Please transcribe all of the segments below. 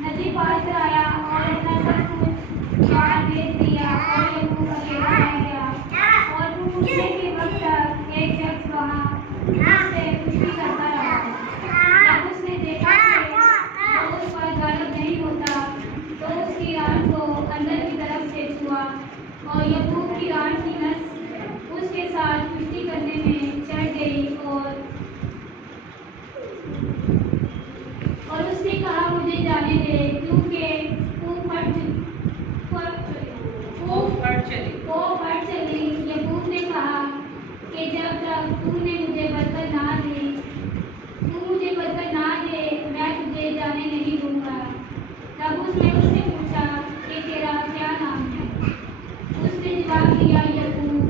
नदी पार कराया और इतना सब कुछ दे दिया और ये भूख अकेला रह गया और पूछने के वक्त तक एक शख्स वहाँ उससे कुछ भी करता रहा। जब उसने देखा कि उस पर गर्व नहीं होता तो उसकी रान को अंदर की तरफ से छुआ और यकूब की रान की नस उसके साथ कुश्ती करने में चढ़ गई और उसने कहा मुझे जाने दे क्योंकि तू फट चली। यकूब ने कहा कि जब तक तूने मुझे बरकत ना दे मैं तुझे जाने नहीं दूंगा। तब उसने उससे पूछा कि तेरा क्या नाम है? उसने जवाब दिया यकूब।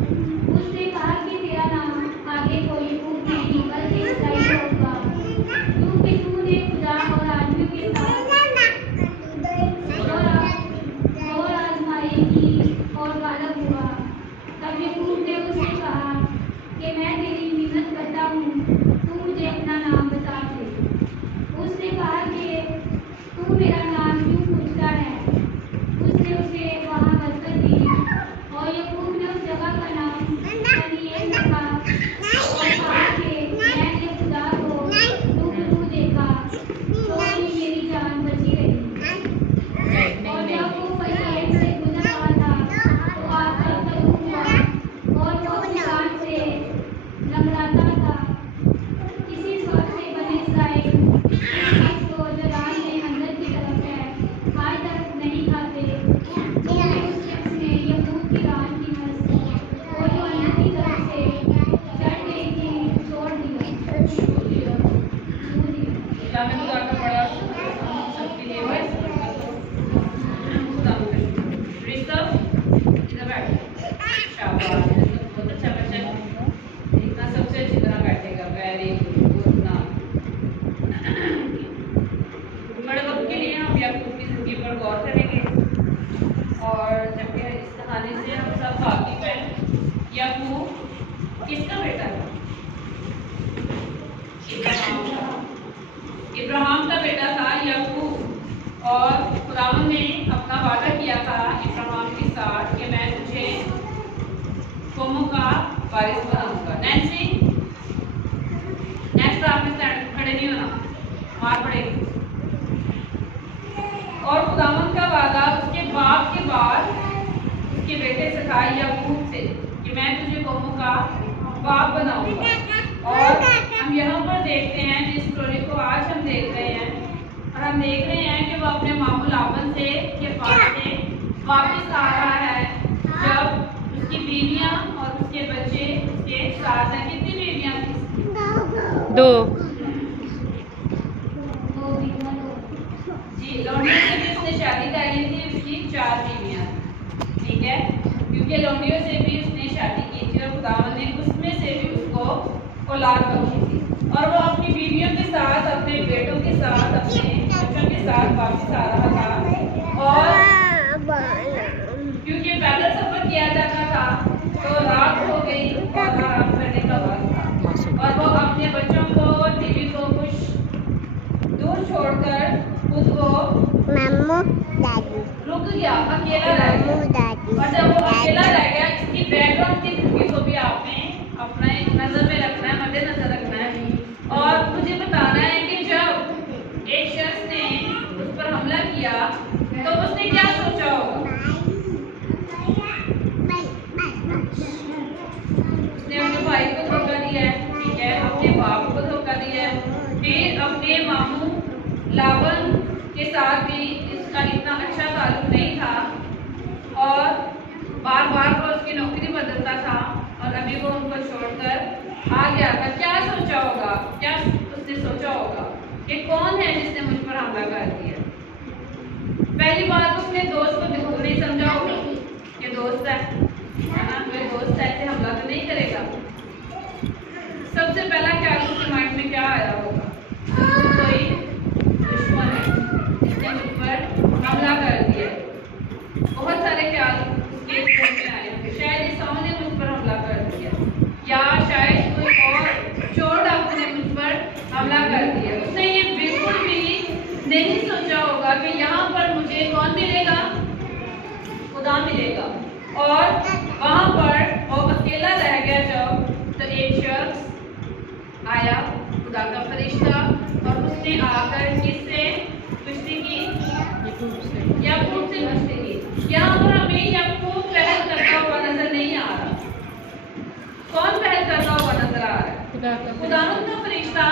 उसने कहा कि तेरा नाम आगे कोई यकूब नहीं बल्कि इसराइल होगा क्योंकि तूने खुदा और आदमियों के साथ और आजमाई की और गालब हुआ। तब यकूब ने उससे कहा कि मैं तेरी मिन्नत करता हूँ तू मुझे अपना नाम बता दे। उसने कहा कि तू मेरा नाम क्यों पूछता है? उसने उसे वहाँ बरकत दी और यकूब ने उस जगह का नाम पनीएल रखा और कहा कि मैंने खुदा को रूबरू देखा तो भी मेरी जान बची रही। और जब वो पनीएल से गुजर रहा था तो आकर तलूक हुआ और वो किसान से लंगड़ाता था। किसी स्वर से बने इस्राएल इसको जलाल में अंदर की तरफ है आज तक नहीं खाते। उस शख्स ने यकूब की रान की नस और जो अंदर की तरफ से चढ़ गई थी छोड़ दिया। सबसे अच्छी तरह बैठेगा। वेरी गुड नाम। थोड़े वक्त के लिए हम याकूब की जिंदगी पर गौर करेंगे और जबकि इस कहानी से हम सब वाकिफ हैं। याकूब किसका बेटा था? इब्राहिम का बेटा था याकूब। और खुदावंद ने अपना वादा किया था इब्राहिम के साथ कि मैं तुझे कौमों का वारिस बनाऊंगा। नैन्सी नेक्स्ट आपने खड़े नहीं होना, मार पड़ेगी। और खुदावंद का वादा उसके बाप के बाद उसके बेटे से था याकूब से कि मैं तुझे कौमों का बाप बनाऊंगा। और हम यहाँ पर देखते हैं जिस स्टोरी को आज हम देख रहे हैं और हम देख रहे हैं कि वो अपने मामू लाबन से के पास से वापस आ रहा है जब उसकी बीवियां और उसके बच्चे उसके साथ हैं। कितनी बीवियां थी? दो। जी लोनियों से भी उसने शादी कर ली थी। उसकी 4 बीवियां, ठीक है, क्योंकि लोनियों से भी उसने शादी की थी और खुदावंद ने उसमें से भी उसको औलाद बख्शी थी। और वो अपनी बीवियों के साथ अपने बेटों के साथ अपने बच्चों के साथ वापस आ रहा था। और क्योंकि पैदल सफर किया जाता था तो रात हो गई और आराम करने का वक्त था और वो अपने बच्चों को और बीवी को कुछ दूर छोड़कर खुद वो रुक गया, अकेला रह गया। और जब वो अकेला रह गया इसकी बैकग्राउंड की स्थिति को भी आपने अपने नजर में रखना है, मद्देनजर रखना है। और मुझे बताना है कि जब एक शख्स ने उस पर हमला किया तो उसने क्या सोचा होगा? लावन के साथ भी इसका इतना अच्छा ताल्लुक नहीं था और बार बार वो उसकी नौकरी बदलता था और अभी वो उनको छोड़कर आ गया था। क्या सोचा होगा, क्या उसने सोचा होगा कि कौन है जिसने मुझ पर हमला कर दिया। पहली बात उसने दोस्त को बिल्कुल नहीं समझा होगा कि दोस्त है ना, कोई दोस्त ऐसे हमला तो नहीं करेगा। सबसे पहला ख्याल उसके माइंड में क्या आया होगा, कोई दुश्मन है जिसने मुझ पर हमला कर दिया। बहुत सारे ख्याल उसके मन में आए होंगे, शायद ईसाऊ ने मुझ पर हमला कर दिया या शायद कोई और चोर डाकू ने मुझ पर हमला कर दिया। उसने ये बिल्कुल भी नहीं सोचा होगा कि यहाँ पर मुझे कौन मिलेगा, खुदा मिलेगा। और वहाँ पर वो अकेला रह गया जब, तो एक शख्स आया, खुदा का फरिश्ता, और उसने आकर किससे कुश्ती की, याकूब से कुश्ती की। यहाँ पर हमें याकूब पहल करता हुआ नजर नहीं आ रहा। कौन पहल करता हुआ नजर आ रहा है? खुदावंद का फरिश्ता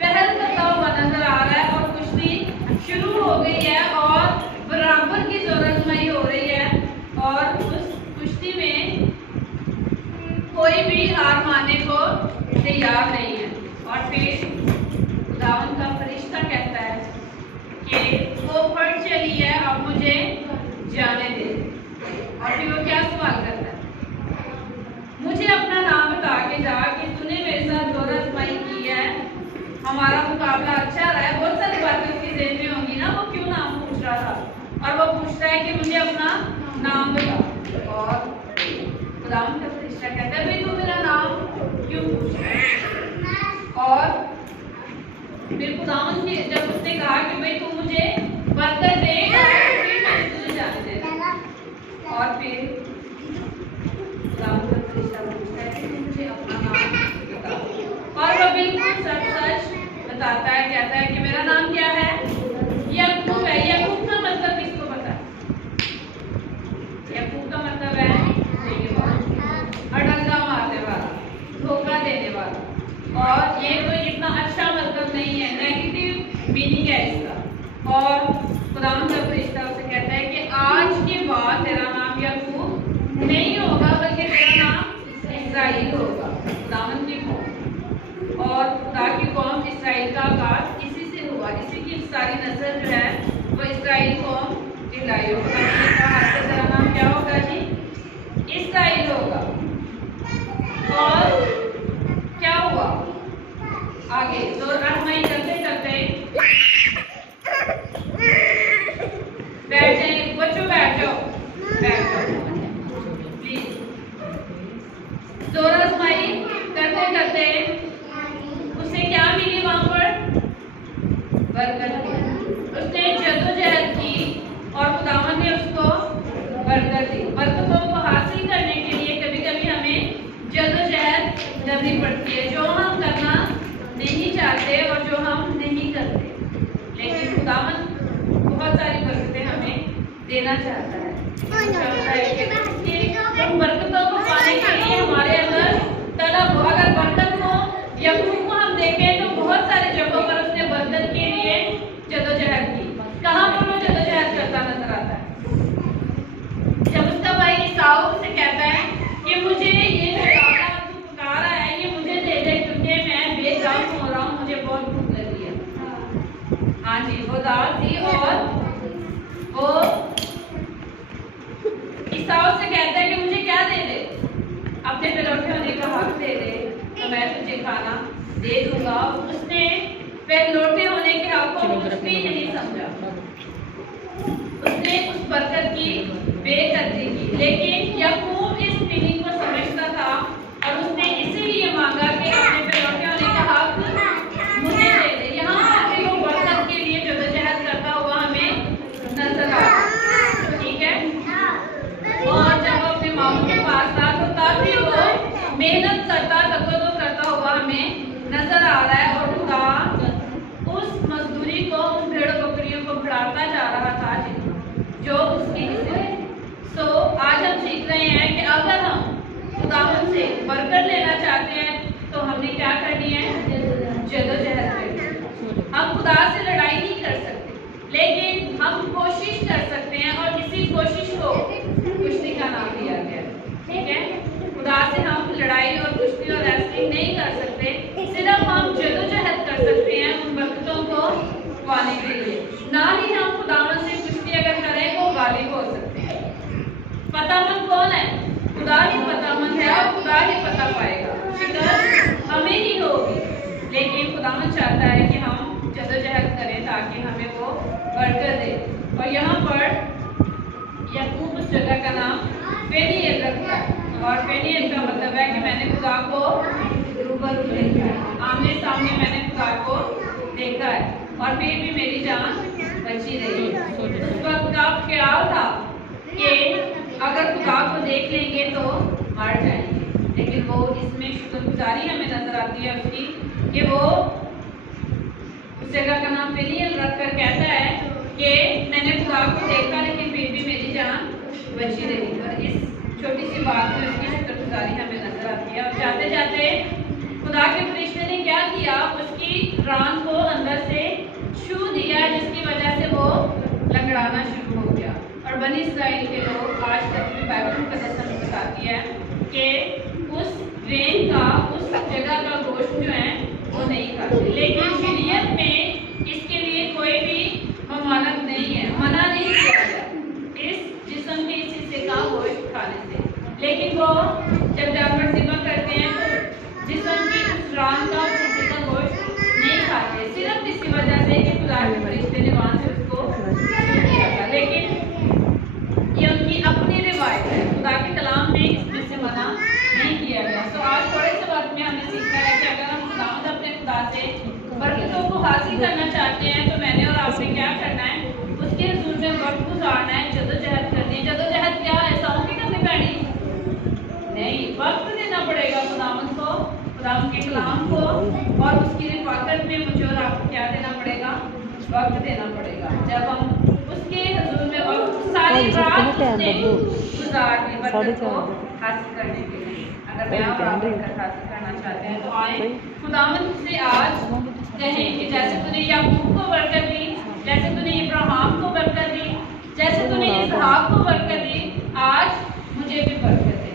पहल करता हुआ नजर आ रहा है और कुश्ती शुरू हो गई है और बराबर की जोरआजमाई हो रही है और उस कुश्ती में कोई भी हार मानने को तैयार नहीं है। और फिर खुदावंद का फरिश्ता कहता है कि वो फट चली है, अब मुझे जाने दे। और फिर वो क्या सवाल करता है, मुझे अपना नाम बता के जा कि तूने मेरे साथ जोरआजमाई की है, हमारा मुकाबला अच्छा रहा है। बहुत सारी बातें उसकी जेहन में होंगी ना, वो क्यों नाम पूछ रहा था और वो पूछ रहा है कि मुझे अपना नाम बता। और खुदावंद का फरिश्ता कहता है भाई तू मेरा नाम क्यों पूछ रहा है। और फिर खुदावंद ने जब उसने कहा कि भाई तू मुझे बरकत दे फिर मैं तुझे जाने देना। और फिर खुदावंद का फरिश्ता पूछता है कि मुझे अपना नाम बता। और वो बिल्कुल सच सच बताता है, कहता है कि मेरा नाम क्या है, याकूब है। याकूब का मतलब किसको पता है? याकूब का मतलब है अड़ंगा मारने वाला, धोखा देने वाला। और ये कोई इतना अच्छा मतलब नहीं है, नेगेटिव मीनिंग है इसका। और खुदावंद का फरिश्ता उसे कहता है कि आज के बाद तेरा नाम याकूब नहीं होगा बल्कि तेरा नाम इस्राएल होगा, खुदावंद की कौम। और खुदा की कौम इस्राएल का आगाज इसी से हुआ, इसी की सारी नस्ल जो है वो इस्राएल कौम कहलाई होगा। खुदा ने कहा आज से तेरा नाम क्या होगा जी, इस्राएल होगा। और क्या हुआ आगे, जोरआजमाई करते करते बैठ जाए बच्चों, बैठ जाओ प्लीज। जोरआजमाई करते करते उसे क्या मिली, वहां पर बरकत मिली। उसने जद्दोजहद की और खुदावंद ने उसको बरकत दी। बरकतों को हासिल करने के लिए कभी कभी हमें जद्दोजहद करनी पड़ती है, जो हम करना नहीं चाहते और जो हम नहीं करते, लेकिन खुदावंद बहुत सारी बरकतें हमें देना चाहता है। उन बरकतों को पाने के लिए हमारे अंदर तलब हो। अगर बरकत हो, याकूब को हम देखें तो बहुत सारी जगहों पर उसने बरकत के लिए जद्दोजहद की। कहाँ पर वो जद्दोजहद करता नजर आता है? जब उसका भाई ईसाऊ से कहता है कि मुझे ये जो तू पका रहा है ये मुझे दे दे क्योंकि मैं बेदम हो रहा हूँ, मुझे बहुत भूख लगी है। हाँ जी, वो दाल थी और वो ईसाऊ से कहता है कि मुझे क्या दे दे, अपने पे लौटे होने का हक दे दे तो मैं तुझे खाना दे दूंगा। उसने फिर लौटे होने के हक को कुछ भी नहीं समझा, उसने उस बरकत की बेकदरी की। लेकिन याकूब इस मीनिंग को समझता था और उसने इसीलिए मांगा कि अपने पे लौटे होने का हक मुझे दे दे। यहाँ पर वो बरकत के लिए जद्दोजहद करता हुआ हमें नजर आ रहा है, ठीक है। और जब वो अपने मामू के पास था तो तब भी वो मेहनत करता, तकद्दुर करता हुआ हमें नजर आ रहा है। और खुदा उस मजदूरी को, उन भेड़ बकरियों को बढ़ाता जा रहा था जो उसके हिस्से। आज हम सीख रहे हैं कर सकते हैं और इसी कोशिश को कुश्ती का नाम दिया गया है। ठीक है, खुदा से हम लड़ाई और कुश्ती और रेसलिंग नहीं कर सकते, सिर्फ हम जदोजहद कर सकते हैं उन बरकतों को पाने के लिए। ना ही हम खुदावन से कुश्ती अगर करें वो गालिब हो सकते हैं। फतामंद कौन है? खुदा ही फतामंद है और खुदा ही पता पाएगा। शिकस्त हमें ही होगी, लेकिन खुदावन चाहता है कि हम जदोजहद करें ताकि हमें वो बरकत दे। और यहाँ पर याकूब उस जगह का नाम फेनिएल रखता है, और फेनिएल का मतलब है कि मैंने खुदा को रूबरू देखा है, आमने सामने मैंने खुदा को देखा है और फिर भी मेरी जान बची रही। उस वक्त का ख्याल था कि अगर खुदा को देख लेंगे तो मर जाएंगे, लेकिन वो इसमें शुक्रगुजारी हमें नजर आती है उसकी कि वो उस जगह का नाम फेनिएल रखकर कहता है कि मैंने खुदा को देखा लेकिन फिर भी मेरी जान बची रही। और इस छोटी सी बात में उसकी शुक्रगुजारी हमें नजर आती है। और जाते जाते खुदा के फरिश्ते ने क्या किया, उसकी रान को अंदर से छू दिया, जिसकी वजह से वो लंगड़ाना शुरू हो गया। और बनी इस्राइल के लोग आज तक भी बाइबल मुकद्दस हमें बताती है कि उस रेन का, उस जगह का गोश्त जो है वो नहीं खाते। लेकिन शरीयत में इसके लिए कोई भी ममानत नहीं है, मना नहीं किया गया इस जिस्म के इस हिस्से का गोश्त खाने से। लेकिन वो जब जानवर ज़िबह करते हैं तो जिस्म की उस रान का, उस हिस्से का गोश्त नहीं खाते, सिर्फ इसी वजह से कि खुदा के फरिश्ते ने वहाँ से उसको किया था। लेकिन ये उनकी अपनी रिवायत है, खुदा के कलाम में इसमें से मना नहीं किया गया। तो आज थोड़े से वक्त में हमें सीखना है कि अगर हम खुदावंद अपने खुदा से बरकतों को हासिल करना चाहते हैं तो मैंने और आपने क्या करना है, उसके हुजूर में वक्त गुजारना है, जदोजहद करनी है। जदोजहद क्या है? सौं की करनी पैनी नहीं, वक्त देना पड़ेगा खुदावंद को, खुदावंद के कलाम को, और उसकी रिफाकत में मुझे और आपको क्या देना पड़ेगा? वक्त देना पड़ेगा। जब हम उसके हुजूर में वक्त सारी रात उसने गुजार दी बरकत को हासिल करने के लिए। अगर मैं और आप बरकत हासिल करना चाहते हैं तो आए खुदावंद से आज कहें कि जैसे तूने याकूब को बरकत दी, जैसे तूने इब्राहिम को बरकत दी, जैसे तूने इसहाक को बरकत दी, आज मुझे भी बरकत दे।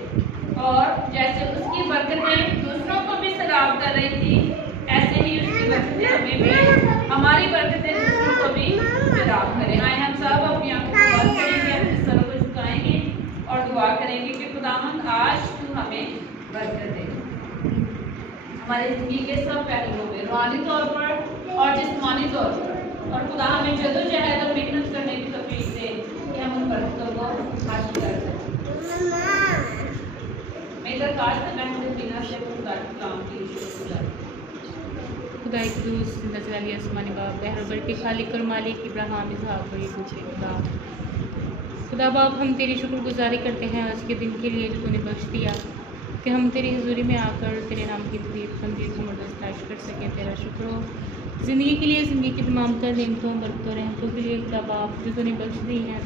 और जैसे उसकी बरकतें दूसरों को भी सलाब कर रही थी, ऐसे ही उसकी बरकतें हमें भी, हमारी बरकतें दूसरों को भी सलाब करें। आए हम सब अपनी आंखों को बंद करेंगे, अपने सरों को झुकाएंगे और दुआ करेंगे कि खुदावंद आज तू हमें बरकत दे हमारी जिंदगी के सब पहलुओं में, रूहानी तौर पर और जिस्मानी तौर पर। और खुदा हमें जदोजहद और मेहनत करने की तौफीक दे कि हम उन बरकतों को हासिल कर सकें। मैं दरखास्त मैं बिना से खुदा के कलाम की खुदा एक दूस नजर अली आसमानी बाप बहरबर के खालिक और मालिक इब्राहिम इसहाक और यूसुफ खुदा खुदा बाप, हम तेरी शुक्रगुजारी करते हैं आज के दिन के लिए जो तूने बख्श दिया कि हम तेरी हजूरी में आकर तेरे नाम की तरीफ तंजीर को मर्दस्ताश कर सकें। तेरा शुक्र हो ज़िंदगी के लिए, ज़िंदगी की तमाम तर नेमतों बरकतों रहमतों के लिए खुदा बाप जो तूने बख्श दी हैं।